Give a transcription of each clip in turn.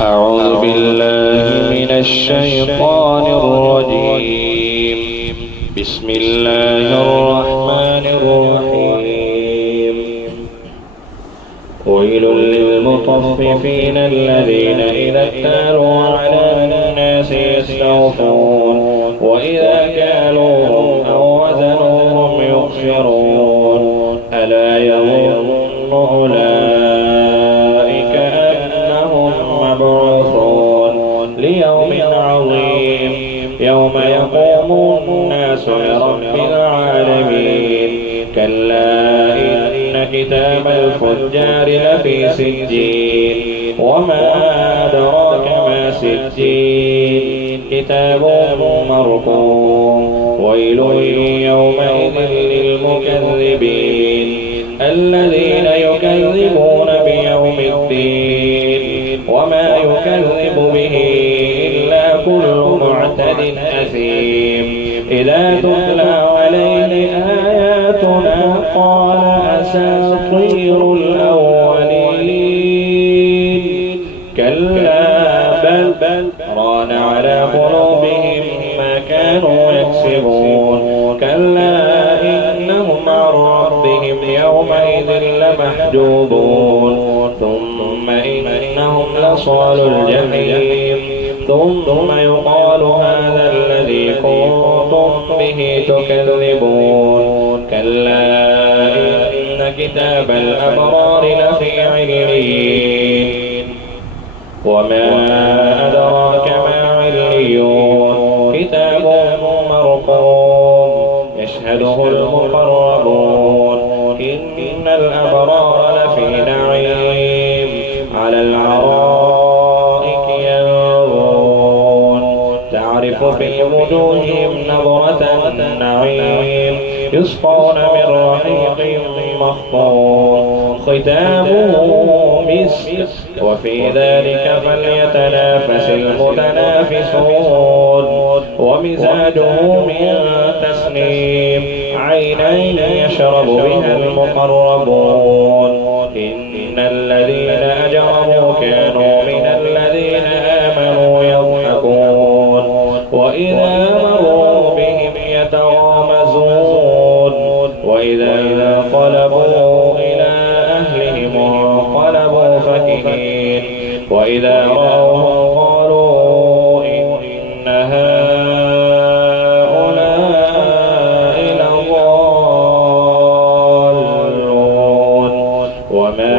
أعوذ بالله من الشيطان الرجيم. بسم الله الرحمن الرحيم. ويل للمطففين الذين إذا اكتالوا على الناس يستوفون وإذا كالوهم أو وزنوهم يخسرون. ألا يظن أولئك أنهم مبعوثون ليوم عظيم يوم يقوم الناس لرب العالمين. كلا إن كتاب الفجار لفي سجين وما أدراك ما سجين كتاب مرقوم. ويل يومئذ للمكذبين الذين يكذبون بيوم الدين وما يكذب به إلا كل معتد أثيم. إذا تتلى عليه آياتنا قال أساطير الأولين. كلا بل ران على قلوبهم ما كانوا يكسبون. كلا إنهم عن ربهم يومئذ لمحجوبون. ثم إنهم لصال الجحيم. ثم يقال هذا الذي كنتم به تكذبون. كلا إن كتاب الأبرار لفي عليين. وما أدراك ما عليون. كتاب مرقوم يشهده المقربون. إن الأبرار لفي نعيم على الأرائك ينظرون. تعرف في وجوههم نظرة النعيم. يسقون من رحيق مختوم ختامه مسك وفي ذلك فليتنافس المتنافسون. ومزاجه من تسنيم عينا يشرب بها المقربون. إن الذين أجرموا كانوا من الذين آمنوا يضحكون وإذا مروا بهم يتغامزون. وإذا انقلبوا إلى أهلهم انقلبوا فكهين. وإذا رأوهم قالوا إن هؤلاء لضالون. وما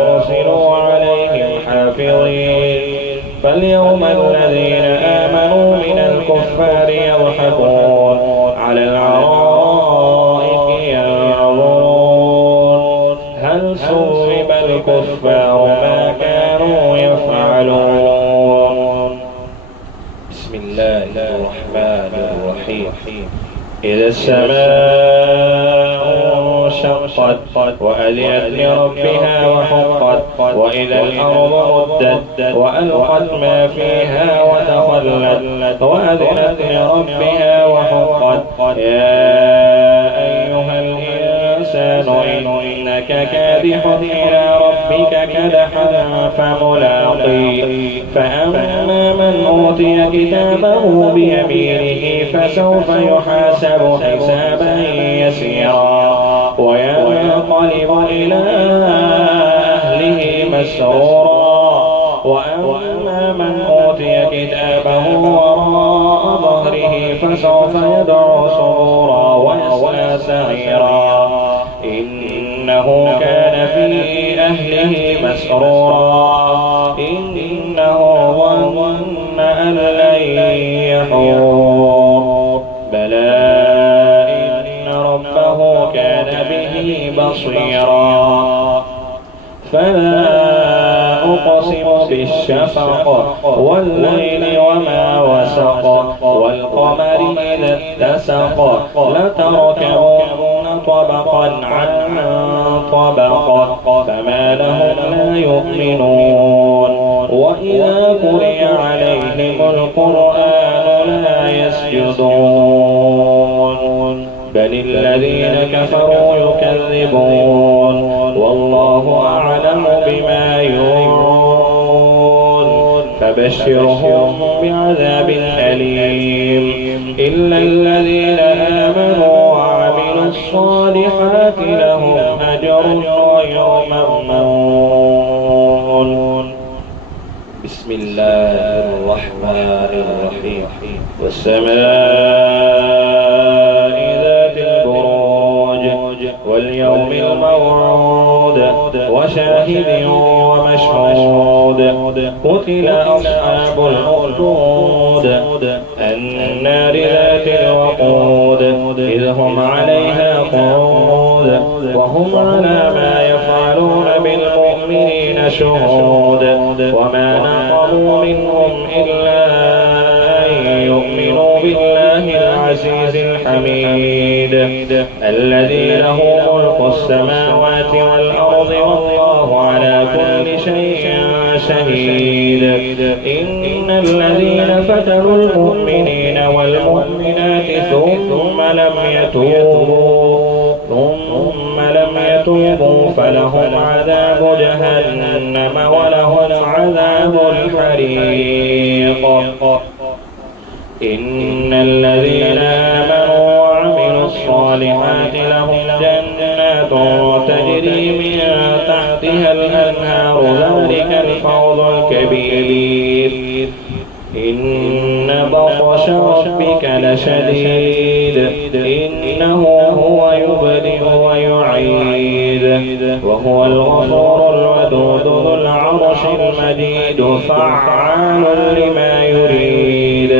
أرسلوا عليهم حافظين. فاليوم الذين آمنوا من الكفار يضحكون على الأرائك ينظرون هل ثوب الكفار ما كانوا يفعلون. بسم الله الرحمن الرحيم. إذا السماء انشقت وأذنت لربها وحقت. وإذا الأرض مدت وألقت ما فيها وتخلت وأذنت لربها وحقت. يا أيها الإنسان إنك كادح إلى ربك كدحا فملاقيه. فأما من أوتي كتابه بيمينه فسوف يحاسب حسابا يسيرا وينقلب إلى أهله مسرورا. وأما من أوتي كتابه وراء ظهره فسوف يدعو ثبورا ويصلى سعيرا. إنه كان في أهله مسرورا. إنه ظن أن لن يحور. بلى إن ربه كان به بصيرا. فلا أقسم بالشفق والليل وما وسق والقمر إذا اتسق. لتركبن طبقا عن طبق فما لهم لا يؤمنون. وإذا قرئ عليهم القرآن لا يسجدون بل الذين كفروا يكذبون والله أعلم بما يوعون. فبشرهم بعذاب أليم إلا الذين آمنوا وعملوا الصالحات لهم أجر غير ممنون. بسم الله الرحمن الرحيم. والسماء ذات البروج واليوم الموعود وشاهد ومشهود قتل أصحاب الأخدود النار ذات الوقود إذ هم عليها قعود وهم على ما يفعلون بالمؤمنين شهود وما نقموا منهم إلا أن يؤمنوا بالله العزيز الحميد الذي له ملك السماوات والأرض والله على كل شيء شهيد. إن الذين فتنوا المؤمنين والمؤمنات ثم لم يتوبوا فلهم عذاب جهنم ولهم عذاب الحريق. إن الذين آمنوا وعملوا الصالحات لهم جنات تجري من تحتها الأنهار ذلك الفوز الكبير. إن بطش ربك لشديد إنه هو يبدئ ويعيد وهو الغفور الودود ذو العرش المجيد فعال لما يريد.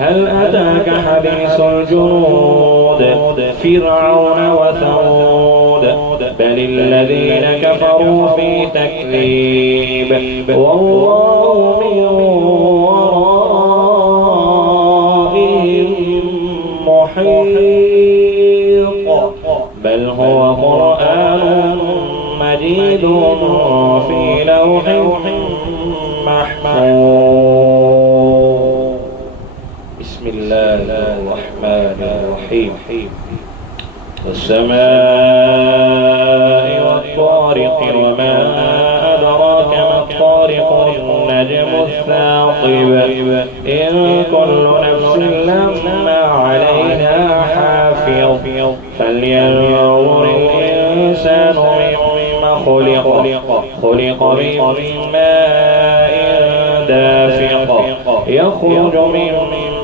هل أتاك حديث الجنود فرعون وثمود بل الذين كفروا في تكذيب والله من محيط بل هو قرآن مجيد في لوح محفوظ. بسم الله الرحمن الرحيم. والسماء والطارق وما أدراك ما الطارق النجم الثاقب إن كل نفس لما عليها حافظ فلينظر الإنسان مما خلق من ماء دافق يخرج من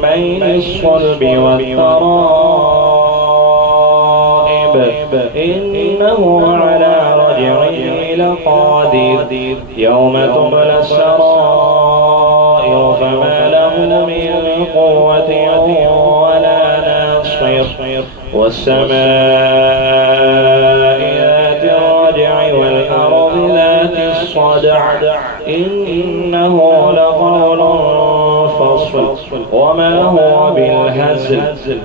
بين الصلب والترائب إنه على رجعه لقادر يوم تبلى السرائر فما له من قوة ولا ناصر. والسماء ذات الرجع والأرض ذات الصدع إنه لقول فصل وما هو بالهزل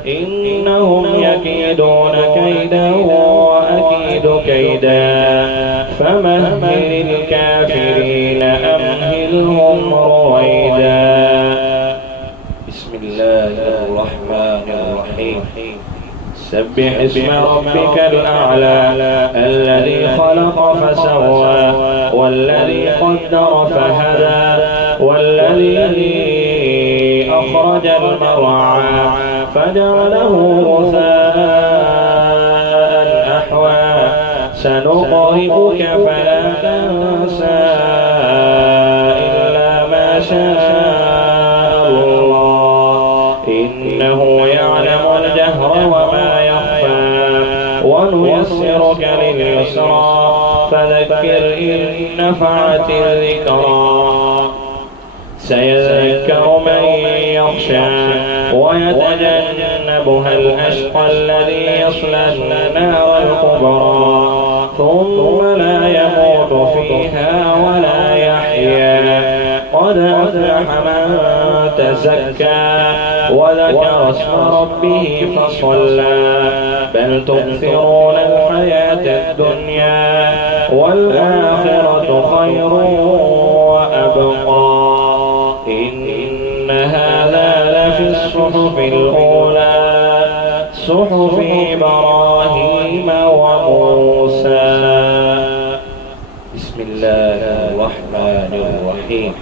إنهم يكيدون كيدا وأكيد كيدا فمهل الكافرين أمهلهم رويدا. بسم الله الرحمن الرحيم. سبح اسم ربك الأعلى الذي خلق فسوى والذي قدر فهدى والذي أخرج المرعى فجعله غثاء أحوى سنقرئك فلا تنسى إلا ما شاء الله إنه يعلم الجهر وما يخفى ونيسرك لليسرى فذكر إن نفعت الذكرى سيذكر من يخشى ويتجنبها الأشقى الذي يصلى النار الكبرى ثم لا يموت فيها ولا يحيا قد أفلح من تزكى وذكر اسم ربه فصلى بل تؤثرون الحياة الدنيا والآخرة خير وأبقى إن هذا لفي الصحف الأولى صحف إبراهيم وموسى. بسم الله الرحمن الرحيم.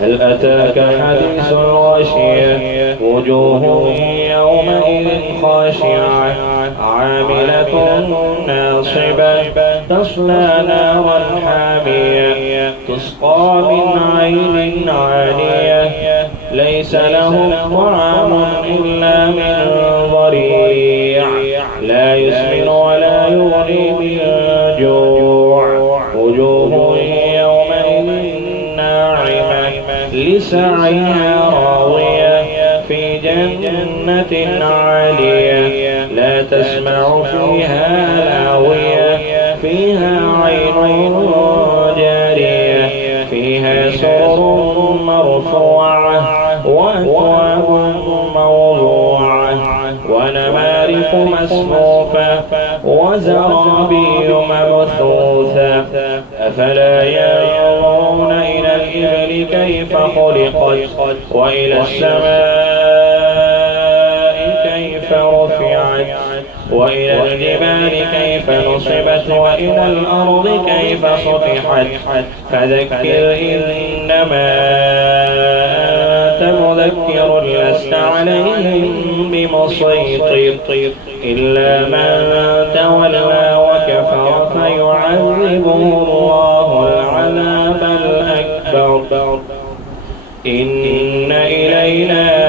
هل أتاك حديث الغاشية وجوه يومئذ خاشعة عاملة ناصبة تصلى نارا حامية تسقى من عين عانية ليس لهم طعام إلا من ضريع لا يسمن ولا يغني من جوع وجوه يومئذ ناعمة لسعيها راضية في جنة عالية لا تسمع فيها لاغية فيها عين جارية فيها سرر مرفوعة وأكواب موضوعة ونمارق مسفوفة وزرابي مبثوثة أفلا ينظرون إلى الإبل كيف خلقت وإلى السماء كيف رفعت وإلى الجبال كيف نصبت وإلى الأرض كيف سطحت فذكر إنما أنت مذكر لست عليهم بمسيطر إلا من تولى وكفر فيعذبه الله العذاب الأكبر إن إلينا